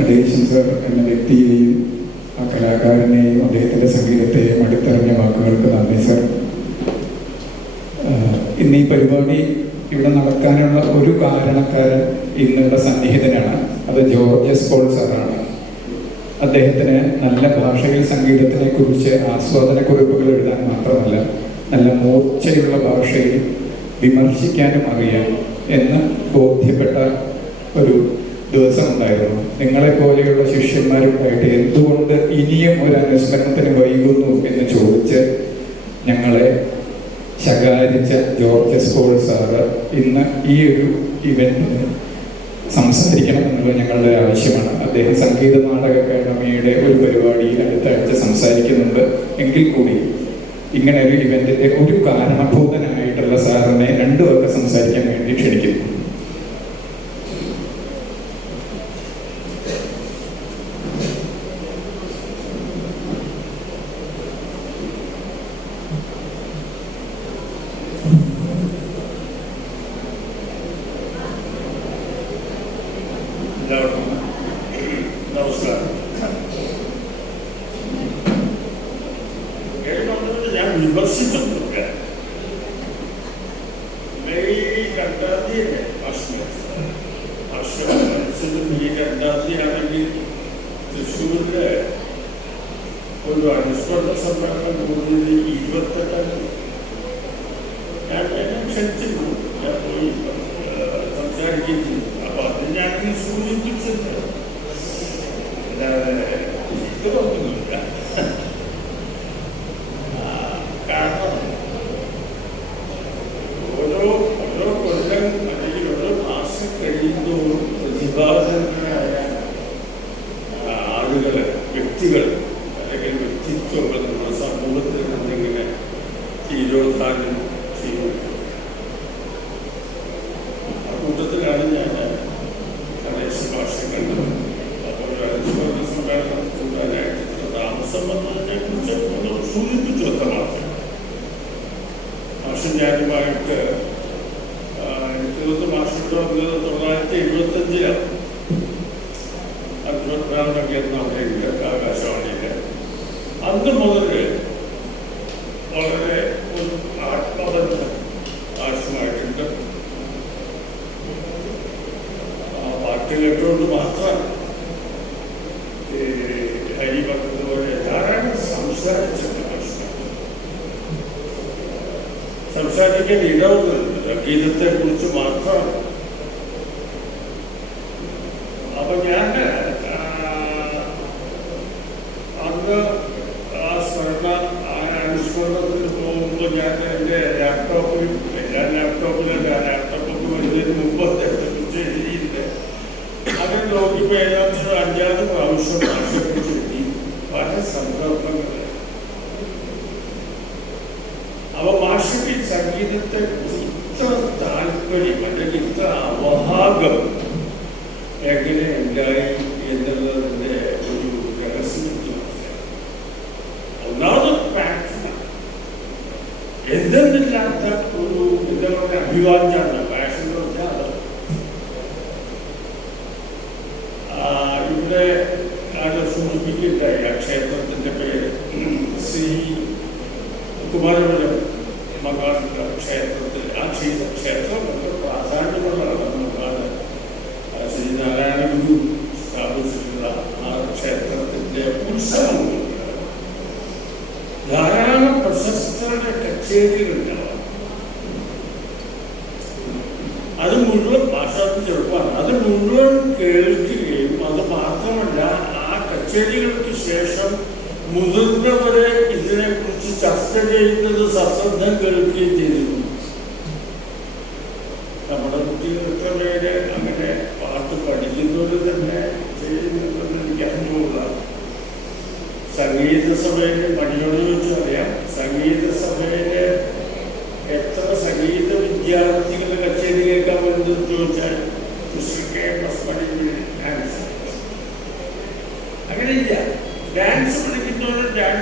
Natesan sir എന്ന വ്യക്തിയെയും ആ കലാകാരനെയും അദ്ദേഹത്തിന്റെ സംഗീതത്തെയും അടുത്തറിഞ്ഞ വാക്കുകൾക്ക് നന്ദി സർ. ഇന്ന് ഈ പരിപാടി ഇവിടെ നടക്കാനുള്ള ഒരു കാരണക്കാരൻ ഇന്നിവിടെ സന്നിഹിതനാണ്. അത് ജോർജസ് പോൾ സാറാണ്. അദ്ദേഹത്തിന് നല്ല ഭാഷയിൽ സംഗീതത്തിനെ കുറിച്ച് ആസ്വാദന കുറിപ്പുകൾ എഴുതാൻ മാത്രമല്ല നല്ല മൂർച്ചയുള്ള ഭാഷയിൽ വിമർശിക്കാനും അറിയാം എന്ന് ബോധ്യപ്പെട്ട ഒരു ദിവസം ഉണ്ടായിരുന്നു നിങ്ങളെ പോലെയുള്ള ശിഷ്യന്മാരുമായിട്ട് എന്തുകൊണ്ട് ഇനിയും ഒരു അനുസ്മരണത്തിന് വൈകുന്നു എന്ന് ചോദിച്ച് ഞങ്ങളെ ശകാരിച്ച ജോർജ് സ്കോൾ സാറ് ഇന്ന് ഈ ഒരു ഇവന്റിന് സംസാരിക്കണം എന്നുള്ളത് ഞങ്ങളുടെ ആവശ്യമാണ്. അദ്ദേഹം സംഗീത നാടക അക്കാദമിയുടെ ഒരു പരിപാടിയിൽ അടുത്ത ആഴ്ച സംസാരിക്കുന്നുണ്ട്. എങ്കിൽ കൂടി ഇങ്ങനെ ഒരു ഇവന്റിന്റെ ഒരു കാരണഭൂതനായിട്ടുള്ള സാറിനെ രണ്ടു പേർക്ക് സംസാരിക്കാൻ വേണ്ടി ക്ഷണിക്കുന്നു എല്ലാവർക്കും നമസ്കാരം കേരളത്തിൽ ഞാൻ വിമർശിച്ചിട്ടുണ്ട് മെയ് രണ്ടാം തീയതി അശ്വം മെയ് രണ്ടാം തീയതി ആണെങ്കിൽ തൃശ്ശൂരിലെ ഒരു അനുസ്മരണ സമ്മേളനം കൂടുന്നത് ഇരുപത്തെട്ടാം തീയതി ഞാൻ എന്നെ ക്ഷണിച്ചിരുന്നു ഞാൻ പോയി ഏഹ്, സംസാരിക്കുകയും ചെയ്തു അപ്പൊ അത് ഞാൻ ഈ സൂചിപ്പിച്ചത് അല്ലാതെ ഇതൊന്നുമില്ല ആ, കാരണം ഓരോ ഓരോ കൊല്ലം അല്ലെങ്കിൽ ഓരോ മാസം കഴിയുന്നതോറും പ്രതിഭാസനായ ആളുകൾ വ്യക്തികൾ അല്ലെങ്കിൽ വ്യക്തിത്വങ്ങൾ നമ്മുടെ സമൂഹത്തിൽ നിന്നിങ്ങനെ തിരോധാനം ചെയ്യും ആ കൂട്ടത്തിലാണ് ഞാൻ ഗണേശ ഭാഷ കണ്ടത് അപ്പോൾ ഒരു അനുസ്മരണ സമ്മേളനം കൂടാനായിട്ട് താമസം വന്നതിനെ കുറിച്ച് ഒന്ന് സൂചിപ്പിച്ചു അത്ര മാത്രം മാഷൻ ഞാനുമായിട്ട് ആ, എനിക്ക് തോന്നുന്നു മാഷിന്റെ വന്നത് തൊള്ളായിരത്തി എഴുപത്തഞ്ചിലാണ് അധ്വാനൊക്കെ എന്ന് അവിടെ ഇല്ല ആകാശവാണിയിൽ അന്ന് മുതൽ വളരെ ഒരു ആത്മബന്ധം ആവശ്യമായിട്ടുണ്ട് ആ പാട്ട് കേട്ടുകൊണ്ട് മാത്രം ഈ ഹരി പറഞ്ഞതുപോലെ ധാരാളം സംസാരിച്ചിട്ടുണ്ട് കൃഷ്ണൻ സംസാരിക്കാൻ ഇടവുന്നുണ്ട് ഗീതത്തെ കുറിച്ച് മാത്രം അപ്പൊ ഞാൻ ആ, അന്ന് ആ സ്മരണ ആ അനുസ്മരണത്തിന് പോകുമ്പോൾ ഞാൻ എന്റെ ലാപ്ടോപ്പിൽ എല്ലാ ലാപ്ടോപ്പിലല്ല ലാപ്ടോപ്പൊക്കെ വരുന്നതിന് മുമ്പ് അദ്ദേഹത്തെ കുറിച്ച് എഴുതിയിട്ടുണ്ട് അങ്ങനെ നോക്കിയപ്പോൾ ഏതാണ്ട് ഒരു അഞ്ചാറ് പ്രാവശ്യം ഭാഷയെക്കുറിച്ച് എഴുതി പല സന്ദർഭങ്ങളിൽ അപ്പൊ മാഷയ്ക്ക് സംഗീതത്തെ കുറിച്ച് ഇത്ര താല്പര്യം അല്ലെങ്കിൽ ഇത്ര അവഭാഗം എങ്ങനെ ഉണ്ടായി എന്നുള്ളതിന്റെ ഒരു രഹസ്യം എനിക്ക് മനസ്സിലായി. ഒന്നാമത് പാഷനാണ് എന്തെന്നില്ലാത്ത ഒരു എന്താ പറയുക അഭിവാഞ്ചാണ് പാഷൻ എന്ന് പറഞ്ഞാൽ അത്. ആ, ഇവിടെ ആരോ സൂചിപ്പിക്കുകയുണ്ടായി ആ ക്ഷേത്രത്തിന്റെ പേര്. ശ്രീ കുമാരപുരം പ്രശസ്തരുടെ കച്ചേരികളുണ്ടാവാം. അത് മുഴുവൻ ഭാഷാത്തിന് ചെറുപ്പമാണ് അത് മുഴുവൻ കേൾക്കുകയും അത് മാത്രമല്ല ആ കച്ചേരികൾക്ക് ശേഷം മുതിർന്നവരെ ഇതിനെക്കുറിച്ച് ചർച്ച ചെയ്യുന്നത് സശ്രദ്ധം കേൾക്കുകയും ചെയ്തിരുന്നു.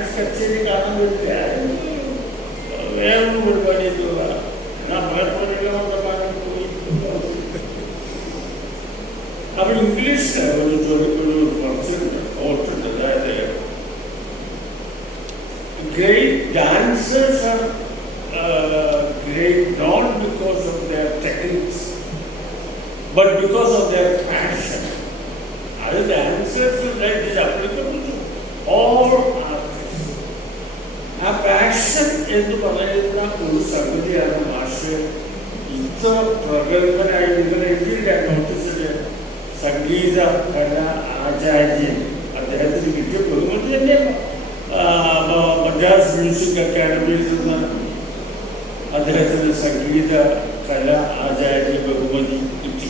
ಸ್ಕರ್ಚಿಗೆ ಕಾರಣ ಏನು ಬಿಡಬಾರ್ದು ನಾ ಭಯಪಡಿಲ್ಲ ಅಂತ ಮಾಡಿದ್ದು ಅವರು ಇಂಗ್ಲೀಷ್ ಒಂದು ಒಂದು ಪರ್ಸೆಂಟ್ ಔಟ್ಪುಟ್ ಇದೆ great dancers are great not because of their techniques, but because of their passion. As the answer to that is applicable to ആ പാഷൻ എന്ന് പറയുന്ന ഒരു സംഗതിയാണ് മാഷ്. ഇത്ര പ്രഗത്ഭനായി നിങ്ങൾ എഴുതിയില്ല നോട്ടീസിൽ സംഗീത കല ആചാര്യൻ അദ്ദേഹത്തിന് കിട്ടിയ ബഹുമതി തന്നെ ആ, മ- മദ്രാസ് മ്യൂസിക് അക്കാദമിയിൽ നിന്ന് അദ്ദേഹത്തിന് സംഗീത കല ആചാര്യ ബഹുമതി കിട്ടി.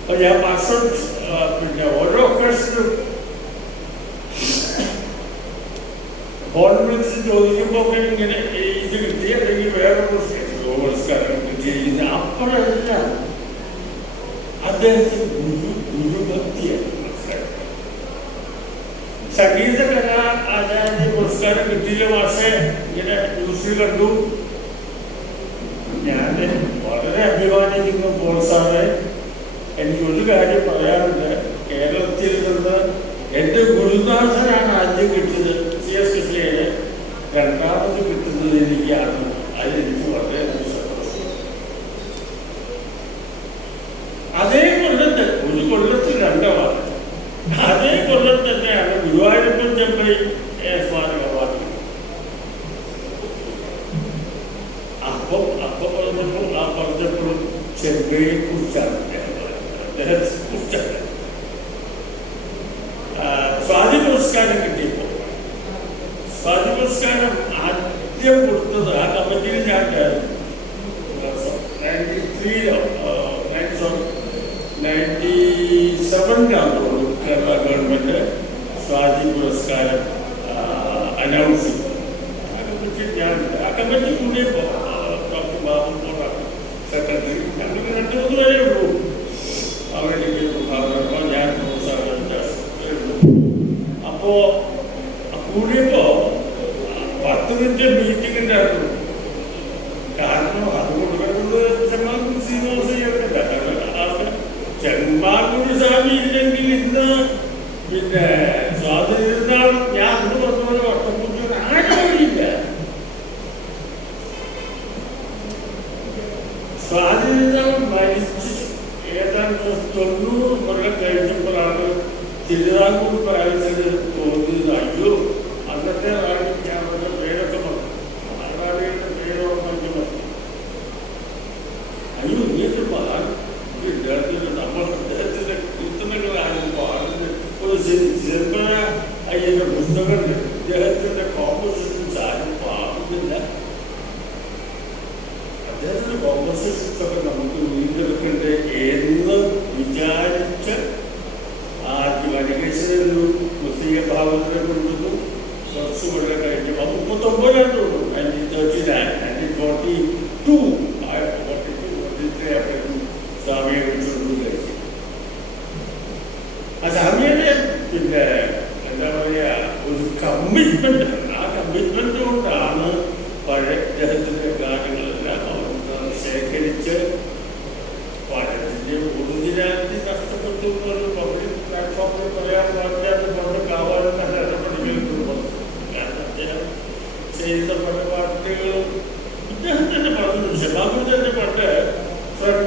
അപ്പൊ ഞാൻ മാസ്റ്റർ ആ, പിന്നെ ഓരോ ഒക്കേഷനും ഫോൺ വിളിച്ച് ചോദിക്കുമ്പോൾ ഒക്കെ ഇങ്ങനെ ഈ ഇത് കിട്ടി അല്ലെങ്കിൽ വേറെ പുരസ്കാരം ഇത് അപ്പോഴെല്ലാം അദ്ദേഹത്തിന് ഗുരു ഗുരുഭക്തിയാണ് സംഗീത കലാ ആചാര്യ പുരസ്കാരം കിട്ടിയ മാഷെ ഇങ്ങനെ ന്യൂസിൽ കണ്ടു. ഞാൻ വളരെ അഭിമാനിക്കുന്നു പോൾ സാറെ. എനിക്ക് ഒരു കാര്യം പറയാറുണ്ട് കേരളത്തിൽ നിന്ന് എന്റെ ഗുരുനാഥനാണ് ആദ്യം കിട്ടിയത്. സി എസ് കൃഷ്ണയെ രണ്ടാമത് കിട്ടുന്നത് അതെനിക്ക് ചെമ്പൈയെ കുറിച്ചാണ് ഞാൻ പറയുന്നത്. അദ്ദേഹത്തെ കുറിച്ചാണ് ആ, സ്വാതി പുരസ്കാരം കിട്ടിയപ്പോൾ സ്വാതി പുരസ്കാരം ആദ്യം കൊടുത്തത് ആ കമ്മിറ്റിയിൽ ഞാൻ നയൻറ്റി ത്രീയിലോ നയൻറ്റി സെവൻ നയൻറ്റി സെവനിലാണ് കേരള ഗവൺമെൻറ് സ്വാതി പുരസ്കാരം അനൗൺസ് ചെയ്തു ആ കമ്മിറ്റി ഞാൻ ആ കമ്മിറ്റി കൂടിയപ്പോൾ ഡോക്ടർ ബാബു പോറാണ് സെക്രട്ടറി ഞങ്ങൾ രണ്ട് മൂന്ന് പേരേ ഉള്ളൂ. പറഞ്ഞപ്പോൾ ഞാൻ അപ്പോ കൂടിയപ്പോ പത്ത് മിനിറ്റ് മീറ്റിംഗ് ഉണ്ടായിരുന്നു. കാരണം അത് കൊടുക്കുന്നത് ചെമ്മാക്കുടി ശ്രീനിവാസയ്യൊക്കെ ചെമ്മാക്കുടി സ്വാമി ഇല്ലെങ്കിൽ ഇന്ന് പിന്നെ സ്വാതന്ത്ര്യനാൾ ആദ്യം അനികേശ്വരൊരു മുസ്ലിം ഭാവത്തിനെ കൊണ്ടുവന്നു. കുറച്ച് കൊല്ലം കഴിഞ്ഞു. Nineteen thirty nine nineteen forty two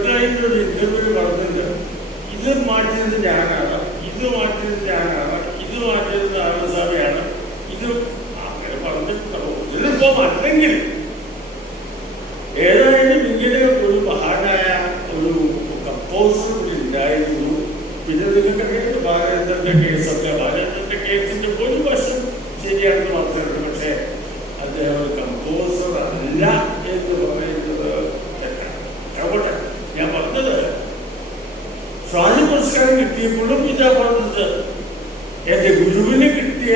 ലൈനിൽ ഒരു ഇന്റർവ്യൂ പറഞ്ഞിട്ടുണ്ട് ഇത് മാറ്റിയത് ഞാനാണ്. ഇത് മാറ്റിയത് ഞാനാണ്. ഇത് മാറ്റിയത് നാരായണസ്വാമിയാണ് ഇത് അങ്ങനെ പറഞ്ഞിട്ടുണ്ടാവും ഇതിലിപ്പോ അല്ലെങ്കിൽ ഏതായാലും ഇങ്ങനെ ഒരു മഹാനായ ഒരു കമ്പോസർ ഉണ്ടായിരുന്നു പിന്നെ നിങ്ങൾക്കറിയാം ഭാരതത്തിന്റെ കേസൊക്കെ ഭാരതത്തിന്റെ കേസിന്റെ ഒരു വശം ശരിയാണെന്ന് മാത്രമേ പക്ഷേ അദ്ദേഹം ഒരു കമ്പോസർ അല്ല എന്ന് പറയുന്നത് തെറ്റാണ് ആവട്ടെ ഞാൻ പറഞ്ഞത് സ്വാതി പുരസ്കാരം കിട്ടിയപ്പോഴും ഇതാ പറഞ്ഞത് എന്റെ ഗുരുവിന് കിട്ടിയ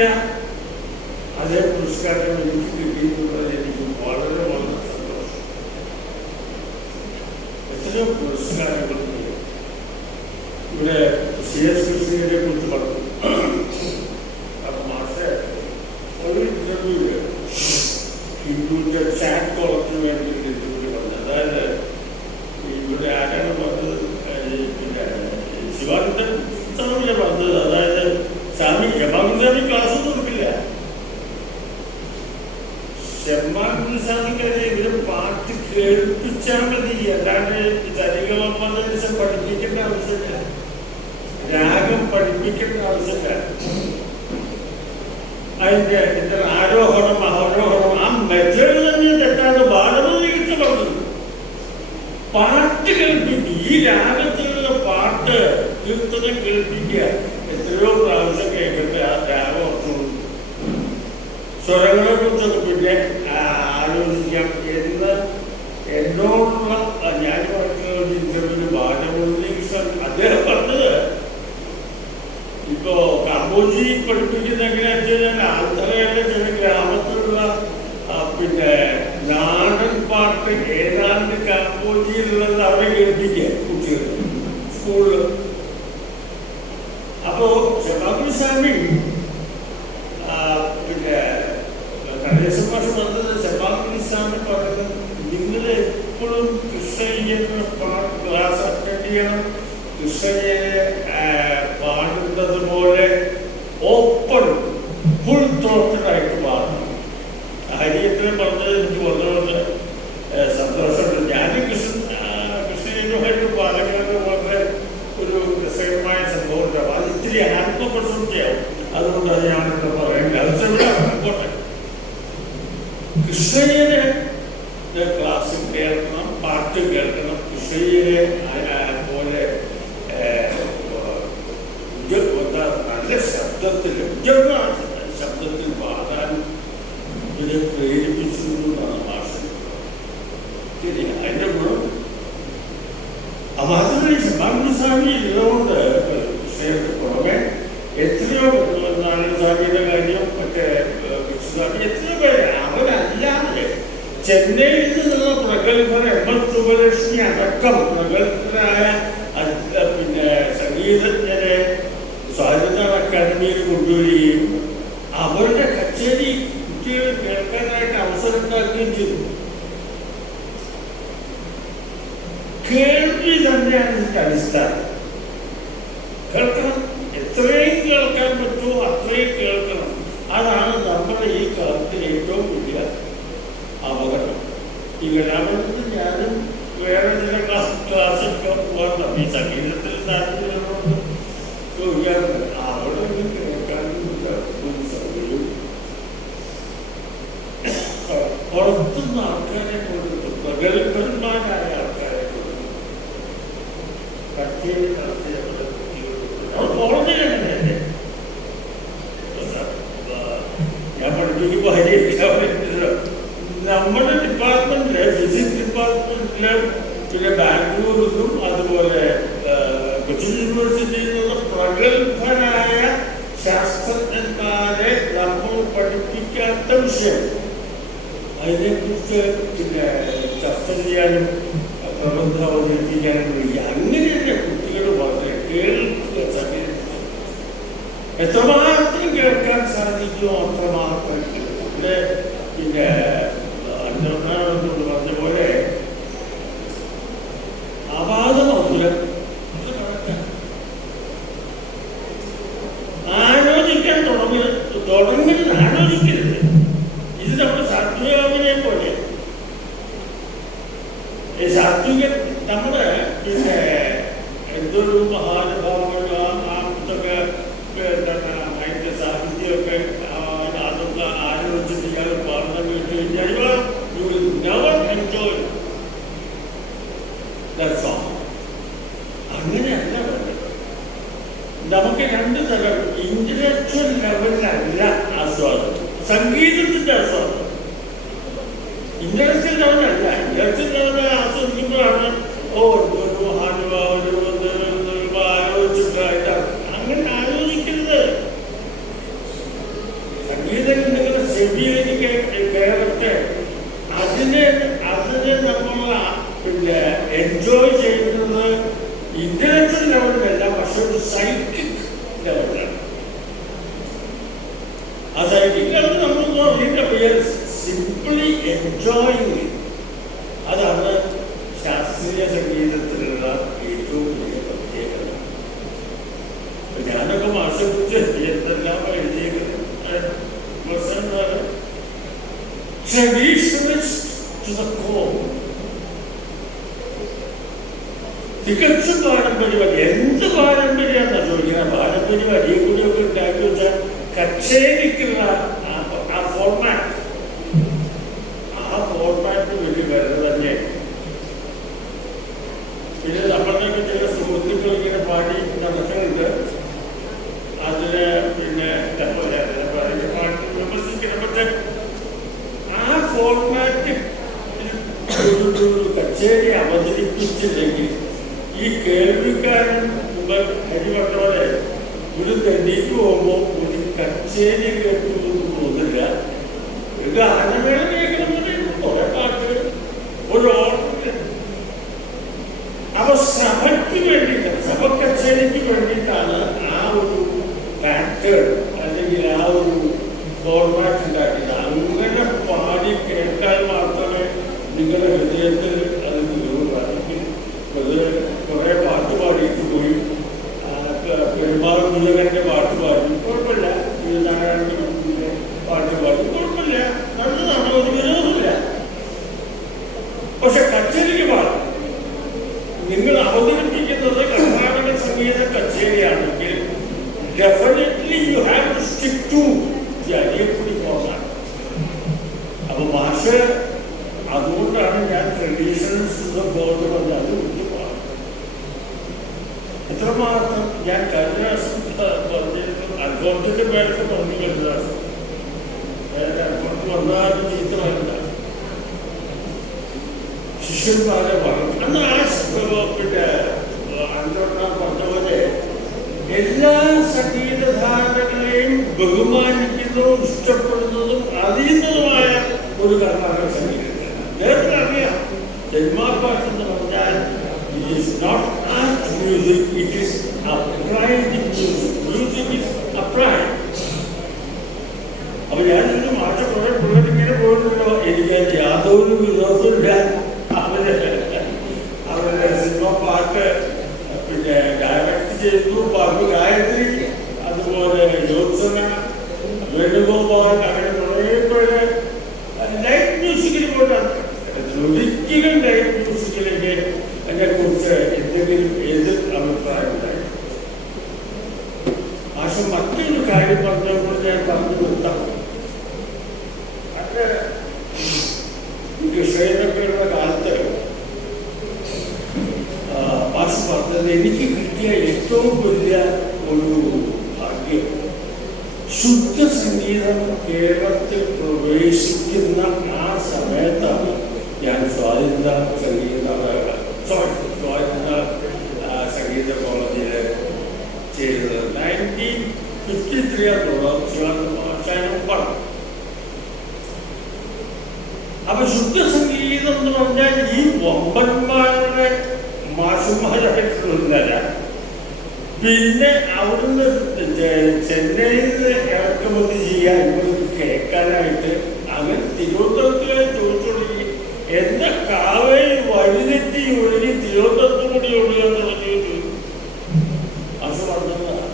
അതേ പുരസ്കാരം എനിക്ക് കിട്ടിയിട്ടുള്ളത് എനിക്ക് വളരെ വളരെ സന്തോഷം എത്രയോ പുരസ്കാരങ്ങൾ ഉണ്ട്. ഇവിടെ സി എസ് കൃഷ്ണനെ കുറിച്ച് പറഞ്ഞു അപ്പൊ മാഷെ ഒരു ഇന്റർവ്യൂൽ ഹിന്ദുവിന്റെ ചാറ്റ് കോളത്തിന് വേണ്ടി ഒരു ഇന്റർവ്യൂ പറഞ്ഞു അതായത് ഇവിടെ ആരാണ് പറഞ്ഞത് ഈ പിന്നെ ശിവാനന്ദൻ സ്വാമിയെ പറഞ്ഞത് അതായത് സ്വാമി യമാനന്ദാമി ക്ലാസ് ഒന്നും എടുക്കില്ല ചെമ്മാക്കുസ്വാമിക്കാരെ ഇവർ പാട്ട് കേൾപ്പിച്ചാൽ മതി അല്ലാണ്ട് ചരികളൊപ്പം പഠിപ്പിക്കേണ്ട ആവശ്യമില്ല രാഗം പഠിപ്പിക്കേണ്ട ആവശ്യമില്ല അതിന്റെ എന്താ ആരോഹണം അവരോഹണം. ആ മെത്തേഡ് തന്നെ തെറ്റാതെ പറഞ്ഞത് പാട്ട് കേൾപ്പിക്കുക ഈ രാഗത്തിലുള്ള പാട്ട് കീർത്തനം കേൾപ്പിക്കുക എത്രയോ പ്രാവശ്യം കേൾക്കട്ടെ ആ ഞാൻ പറഞ്ഞ ഒരു ഇന്റർവ്യൂവിൽ ബാലമുരളീകൃഷ്ണൻ അദ്ദേഹം പറഞ്ഞത് ഇപ്പോ കമ്പോജി പഠിപ്പിക്കുന്ന എങ്ങനെയാണെന്ന് വെച്ചാൽ ആന്ധ്രയിലെ ചില ഗ്രാമത്തിലുള്ള പിന്നെ നാടൻ പാട്ട് ഏതാണ്ട് കമ്പോജിയിലുള്ളത് അവരെ കേൾപ്പിക്കുക കുട്ടികൾ. സ്കൂളിൽ അപ്പോ ശബാബുൽ സ്വാമി ആ, പിന്നെ കടേശ ഭാഷ പറഞ്ഞത് ശബാബുൽ സ്വാമി പറഞ്ഞത് നിങ്ങൾ എപ്പോഴും കൃഷ്ണയ്യന് പാട്ട് ക്ലാസ് അറ്റൻഡ് ചെയ്യണം. കൃഷ്ണയ്യനെ പാടുന്നത് പോലെ ഓപ്പൺ ഫുൾ ത്രോട്ടഡായിട്ട് പാടണം ഹരിയത്തിനെ പറഞ്ഞത് എനിക്ക് വളരെ സന്തോഷമുണ്ട് ഞാൻ കൃഷ്ണ കൃഷ്ണനുമായിട്ട് പാലക്കാട് വളരെ ഒരു രസകരമായ സംഭവം ഉണ്ടാവും അത് ഇത്തിരി ആത്മപ്രസക്തിയാവും അതുകൊണ്ടാണ് ഞാനിവിടെ പറയുന്നത് അത് ചെറുതാണ് പോട്ടെ കൃഷ്ണയ്യനെ ക്ലാസ്സിൽ കേൾക്കണം പാട്ട് കേൾക്കണം. കൃഷ്ണയ്യനെ ആ, ആ, പോലെ ഏ, ഇത് എന്താ നല്ല ശബ്ദത്തിൽ ഉയർന്ന ശബ്ദത്തിൽ പാടാൻ ഇതിനെ പ്രേരിപ്പിച്ചു എന്നാണ് ഭാഷ. ശരി അതിന്റെ ഗുണം? മാത്രമല്ല ശബാബുസ്വാമി ഉള്ളതുകൊണ്ട് പുറമെ എത്രയോ നാരായണസ്വാമിയുടെ കാര്യം മറ്റേ കൃഷ്ണസ്വാമി എത്രയോ പേര് അവരല്ലാതെ ചെന്നൈയിൽ നിന്നുള്ള പ്രഗത്ഭർ എം എസ് സുബലക്ഷ്മി അടക്കം പ്രഗത്ഭരായ പിന്നെ അക്കാദമിയിൽ കൊണ്ടുവരികയും അവരുടെ കച്ചേരി കുട്ടികൾ കേൾക്കാനായിട്ട് അവസരം ഉണ്ടാക്കുകയും ചെയ്തു കേൾവി തന്നെയാണ് ഇതിന്റെ അടിസ്ഥാനം കേൾക്കണം എത്രയും കേൾക്കാൻ പറ്റുമോ അത്രയും കേൾക്കണം അതാണ് നമ്മുടെ ഈ കാലത്ത് ഏറ്റവും വലിയ അപകടം ഈ കലാപത്തിൽ ഞാനും വേറെ ചില ക്ലാസ് ക്ലാസ്സൊക്കെ പോകാറുണ്ട് ഈ സംഗീതത്തിൽ താല്പര്യമുള്ളതുകൊണ്ട് ചോദിക്കാറുണ്ട് പുറത്തുനിന്ന് ആൾക്കാരെ കൊണ്ടിട്ട് പ്രഗത്ഭന്മാരായ ആൾക്കാരെ കൊണ്ടിട്ട് കച്ചേരി നടത്തിയവരുടെ അവർ കോളേജിലല്ലേ ഞാൻ പഠിപ്പിക്കുമ്പോൾ ഹരിയൊക്കെ നമ്മുടെ ഡിപ്പാർട്ട്മെന്റില് ഫിസിക്സ് ഡിപ്പാർട്ട്മെന്റില് പിന്നെ ബാംഗ്ലൂരിൽ നിന്നും അതുപോലെ ആ, കൊച്ചിൻ യൂണിവേഴ്സിറ്റിയിൽ നിന്നുള്ള പ്രഗത്ഭരായ ശാസ്ത്രജ്ഞന്മാരെ നമ്മൾ പഠിപ്പിക്കാത്ത വിഷയം അതിനെക്കുറിച്ച് പിന്നെ ചർച്ച ചെയ്യാനും പ്രബന്ധം അവതരിപ്പിക്കാനും വേണ്ടി അങ്ങനെയുള്ള കുട്ടികൾ വളരെ കേൾക്കുക സമയത്ത് എത്രമാത്രം കേൾക്കാൻ സാധിക്കുമോ അത്രമാത്രം. ഇവിടെ പിന്നെ അഞ്ചൊന്നാമത്തോട് പറഞ്ഞ പോലെ അത് കണക്കാണ്. ആലോചിക്കാൻ തുടങ്ങി തുടങ്ങി ആലോചിക്കരുത് to the core. തികച്ചും പാരമ്പര്യമാണ് എന്ത് പാരമ്പര്യമാണെന്നാ ചോദിക്കുന്നത് പാരമ്പര്യം അടിയക്കൂടിയൊക്കെ ഉണ്ടാക്കി വെച്ചാൽ കച്ചേരിക്കുള്ള ആ- ആ ഫോർമാറ്റ് ആ ഫോർമാറ്റ് വലിയ വില തന്നെ പിന്നെ നമ്മളുടെ ചില സുഹൃത്തുക്കൾ ഇങ്ങനെ പാടി നടക്കുന്നുണ്ട് അതിന് പിന്നെ എന്താ പറയാ, എന്താ പറയുക, പാട്ട് വിമർശിക്കണം പക്ഷെ ആ ഫോർമാറ്റ് ഒരു ഒരു കച്ചേരി അവതരിപ്പിച്ചില്ലെങ്കിൽ ഈ കേൾവിക്കാരൻ പോലെ ഒരു തെണ്ടിക്ക് പോകുമ്പോൾ ഒരു കച്ചേരി എന്ന് തോന്നില്ല ഒരു ഗാനമേള കേൾക്കണമെന്നുണ്ടെങ്കിൽ കുറെ പാട്ട് ഒരു ഓർമ്മ. അപ്പൊ സഭയ്ക്ക് വേണ്ടിയിട്ട് സഭ കച്ചേരിക്ക് വേണ്ടിയിട്ടാണ് ആ ഒരു പാറ്റേൺ അല്ലെങ്കിൽ ആ ഒരു ഫോർമാറ്റ് ഉണ്ടാക്കിയത്. അങ്ങനെ പാടി കേട്ടാൽ മാത്രമേ നിങ്ങളുടെ ഹൃദയത്തിൽ അത് കയറുള്ളൂ അല്ലെങ്കിൽ അത് കുറെ പാട്ട് പാടിയിട്ട് പോയി ആ, പെ- പെരുമാൾ മുരുകന്റെ പാട്ട് പാടി കുഴപ്പമില്ല ഇത് നാരായണന്റെ പാട്ട് പാടി കുഴപ്പമില്ല നല്ലതാണ് ഒരു വിരോധമില്ല പക്ഷെ കച്ചേരിക്ക് പാടും നിങ്ങൾ അവതരിപ്പിക്കുന്നത് കർണാടക സംഗീത കച്ചേരിയാണെങ്കിൽ definitely you have to stick to the Ariyakudi format അപ്പൊ ഭാഷ അതുകൊണ്ടാണ് ഞാൻ ട്രഡീഷണൽസ് ബോർഡ് പറഞ്ഞത് അത് വിട്ടു പോകാം എത്രമാത്രം ഞാൻ കഴിഞ്ഞ പ്രാവശ്യം പറഞ്ഞിരുന്നു അൽഫോൺസിന്റെ പേരൊക്കെ പറഞ്ഞു പ്രാവശ്യം അൽഫോൺസ് വന്നാലും ചീത്തമല്ല ശിഷ്യന്മാരെ പറഞ്ഞു അന്ന് ആ പിന്നെ എല്ലാ സംഗീതധാരകളെയും ബഹുമാനിക്കുന്നതും ഇഷ്ടപ്പെടുന്നതും അറിയുന്നതുമായ ഒരു കർണാടക സംഗീതത്തിന് അദ്ദേഹത്തിന് അറിയാം ഡെൻമാർക്ക് എന്ന് പറഞ്ഞാൽ it is not art music it is applied music music is applied അപ്പൊ ഞാൻ ഇതിന് മാറ്റ കുറെ പിള്ളേർ ഇങ്ങനെ പോയിട്ടുണ്ടോ എനിക്ക് യാതൊരു വിരോധമില്ല അവർ അവരുടെ സിനിമ പാട്ട് പിന്നെ ഡയറക്ട് ചെയ്തു പാട്ട് ഗായത്രി അതുപോലെ ജ്യോത്സന വേണുഗോപാൽ അങ്ങനെ കുറേ പേര് ലൈറ്റ് മ്യൂസിക്കിൽ പോയിട്ടാണ് ഒരിക്കലും ലൈറ്റ് മ്യൂസിക്കിലേക്ക് എന്നെ കുറിച്ച് എന്തെങ്കിലും എതിർ അഭിപ്രായം ഉണ്ടായി പക്ഷെ മറ്റൊരു കാര്യം പറഞ്ഞപ്പോൾ ഞാൻ പറഞ്ഞു നിർത്താം അത് കൃഷ്ണനൊക്കെയുള്ള കാലത്ത് ആ, മാഷ് പറഞ്ഞത് എനിക്ക് കിട്ടിയ ഏറ്റവും വലിയ ഒരു ഭാഗ്യം. ശുദ്ധ സംഗീതം കേരളത്തിൽ പ്രവേശിക്കുന്ന ആ സമയത്താണ് ഞാൻ സ്വാതന്ത്ര്യ സംഗീത സോറി സ്വാതന്ത്ര്യ ആ, സംഗീത കോളേജിൽ ചെയ്തത് നയന്റീൻ ഫിഫ്റ്റി ത്രീ ശിവാനന്ദ പറഞ്ഞു അപ്പൊ ശുദ്ധ സംഗീതം എന്ന് പറഞ്ഞാൽ ഈ വമ്പന്മാരുടെ മാഷുമാരായിട്ടുള്ളതല്ല പിന്നെ അവിടുന്ന് ചെന്നൈയിൽ ഇറക്കുമതി ചെയ്യാൻ കേൾക്കാനായിട്ട് അവൻ തിരുവനന്തപുരത്തിലെ ചോദിച്ചു തുടങ്ങി എന്താ കാവേരി വഴിതെറ്റി ഒഴുകി തിരുവനന്തപുരത്ത് കൂടി ഒഴുകാൻ തുടങ്ങി അത് പറഞ്ഞതാണ്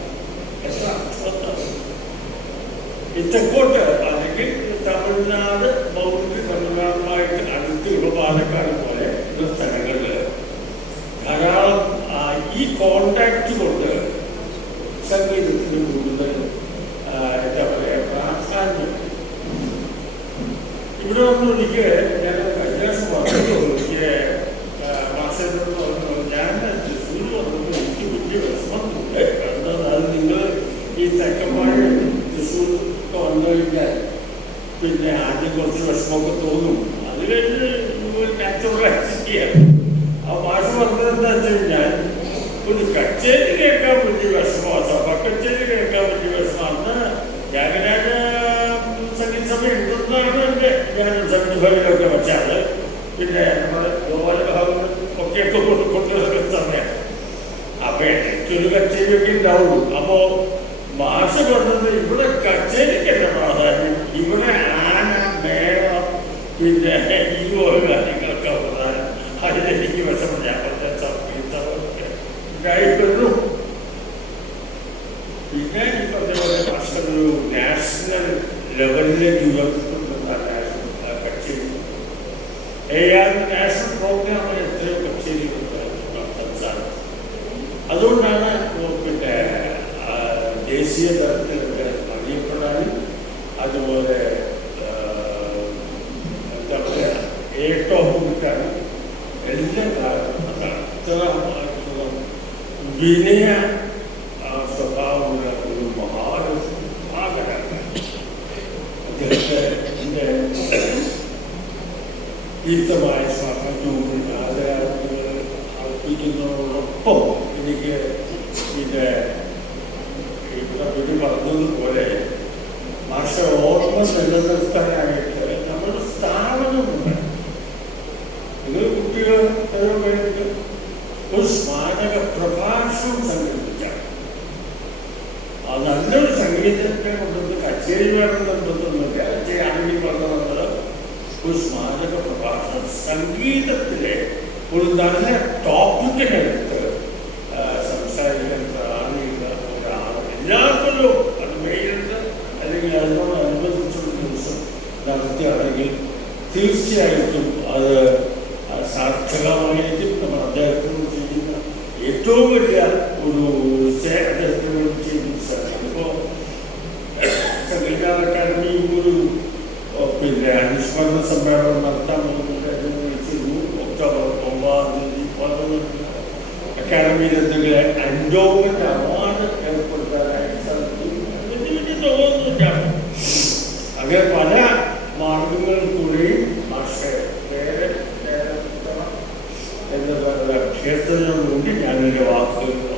എത്ര അർത്ഥവത്താണ് ഈ തെക്കോട്ട് അല്ലെങ്കിൽ തമിഴ്നാട് ബൗദ്ധ തമിഴ്നാടുമായിട്ട് അടുത്തുള്ള പാലക്കാട് പോലെ ഉള്ള സ്ഥലങ്ങളിൽ ധാരാളം ആ, ഈ കോണ്ടാക്ട് കൊണ്ട് സംഗീതത്തിന് കൂടുതൽ ആ, എന്താ പറയുക പ്രാധാന്യം ഇവിടെ വന്ന് എനിക്ക് ഞാൻ കഴിഞ്ഞ ദിവസം പറഞ്ഞു എനിക്ക് മാസ്റ്ററിനോട് പറഞ്ഞു ഞാൻ തൃശ്ശൂർ വന്നപ്പോൾ എനിക്ക് വലിയ വിഷമമുണ്ട് കാരണം അത് നിങ്ങൾ ഈ തെക്കന്മാർ തൃശ്ശൂർ പിന്നെ ആദ്യം കുറച്ച് വിഷമമൊക്കെ തോന്നും. അത് കഴിഞ്ഞ് ആക്സെപ്റ്റ് ആ ഭാഷ പറഞ്ഞത് എന്താ വെച്ച് കഴിഞ്ഞാൽ ഒരു കച്ചേരി കേൾക്കാൻ വലിയ വിഷമമാണ്. സഭ കച്ചേരി കേൾക്കാൻ വലിയ വിഷമമാണ്. ത്യാഗരാജ സംഗീത സഭ ഉണ്ടെന്നാണ് എന്റെ ഞാൻ സംഗീതയിലൊക്കെ വെച്ചാൽ പിന്നെ നമ്മുടെ ഗോപാലഭാഗം ഒക്കെ ഒക്കെ കൊണ്ട് കൊണ്ടുവരുന്ന സമയം. അപ്പൊ ഇടയ്ക്കൊരു കച്ചേരിയൊക്കെ ഉണ്ടാവുള്ളൂ. അപ്പോ ഭാഷ കൊണ്ടത് ഇവിടെ കച്ചേരിക്കല്ല പ്രാധാന്യം? ഇവിടെ ആന മേളം പിന്നെ ഈ ഓരോ കാര്യങ്ങളൊക്കെ പ്രധാനം അതിലെനിക്ക് വിഷമം. ഞാൻ പറഞ്ഞ സംഗീതമൊക്കെ ഉണ്ടായിപ്പോഴും പിന്നെ ഈ പറഞ്ഞ പോലെ ഭാഷ ഒരു നാഷണൽ ലെവലിലേക്ക് ഉയർത്തുന്ന നാഷണൽ എ ആർ നാഷണൽ പ്രോഗ്രാമിന് എത്രയോ കച്ചേരികൾ നടത്താൻ സാധിക്കും അതുകൊണ്ടാണ് പിന്നെ ആ, ദേശീയ തലത്തിലൊക്കെ അറിയപ്പെടാനും അതുപോലെ ആ, എന്താ പറയുക ഏറ്റവും കിട്ടാനും എല്ലാം കാരണം അതാണ് ഇത്ര ഇത്ര വിനയ ആ, സ്വഭാവമുള്ള ഒരു മഹാരഥനാണ് അദ്ദേഹത്തെ എന്റെ സ്വാഗതവും ആദരാജ്ഞകൾ അർപ്പിക്കുന്നതോടൊപ്പം എനിക്ക് ഇത് ഇവിടെ ഒരു പറഞ്ഞതുപോലെ ഭാഷ ഓർമ്മ നിലനിർത്താനായിട്ട് നമ്മുടെ സ്ഥാപനമുണ്ട്. നിങ്ങൾ കുട്ടികൾ പേർക്ക് ഒരു സ്മാരക പ്രഭാഷണം സംഘടിപ്പിക്കാം. അത് നല്ലൊരു സംഗീതത്തെ കൊണ്ടുവന്ന് കച്ചേരി വേണം നിർബന്ധമൊന്നുമില്ല ചെയ്യാണെങ്കിൽ പറഞ്ഞത് ഒരു സ്മാരക പ്രഭാഷണം സംഗീതത്തിലെ ഒരു നല്ല ടോപ്പിക്കിനെടുത്ത് സംസാരിക്കാൻ പ്രാണിയുള്ള ഒരാൾ എല്ലാത്തിലും അത് മെയിലുണ്ട് അല്ലെങ്കിൽ അതിനോടനുബന്ധിച്ചുള്ള ദിവസം നടത്തുകയാണെങ്കിൽ തീർച്ചയായിട്ടും അത് സാർത്ഥകമായിരിക്കും നമ്മൾ അദ്ദേഹത്തിനോട് ചെയ്യുന്ന ഏറ്റവും വലിയ ഒരു സേ- അദ്ദേഹത്തിന് ചെയ്യുന്ന ഇതിന്റെ അനുസ്മരണ സമ്മേളനം നടത്താമെന്ന് വെച്ചിരുന്നു ഒക്ടോബർ ഒമ്പതാം തീയതി പതിനൊന്ന് അക്കാദമിയിൽ എന്തെങ്കിലും എൻഡോമെന്റ് അവാർഡ് ഏർപ്പെടുത്താനായിട്ട് സാധിക്കും വലിയ വലിയ തുകയൊന്നുമില്ലാണ് അങ്ങനെ പല മാർഗങ്ങളിലൂടെയും ഭാഷയെ നേരെ നേരെ എന്ന അഭ്യർത്ഥന കൊണ്ട് ഞാനൊരു വാക്ക്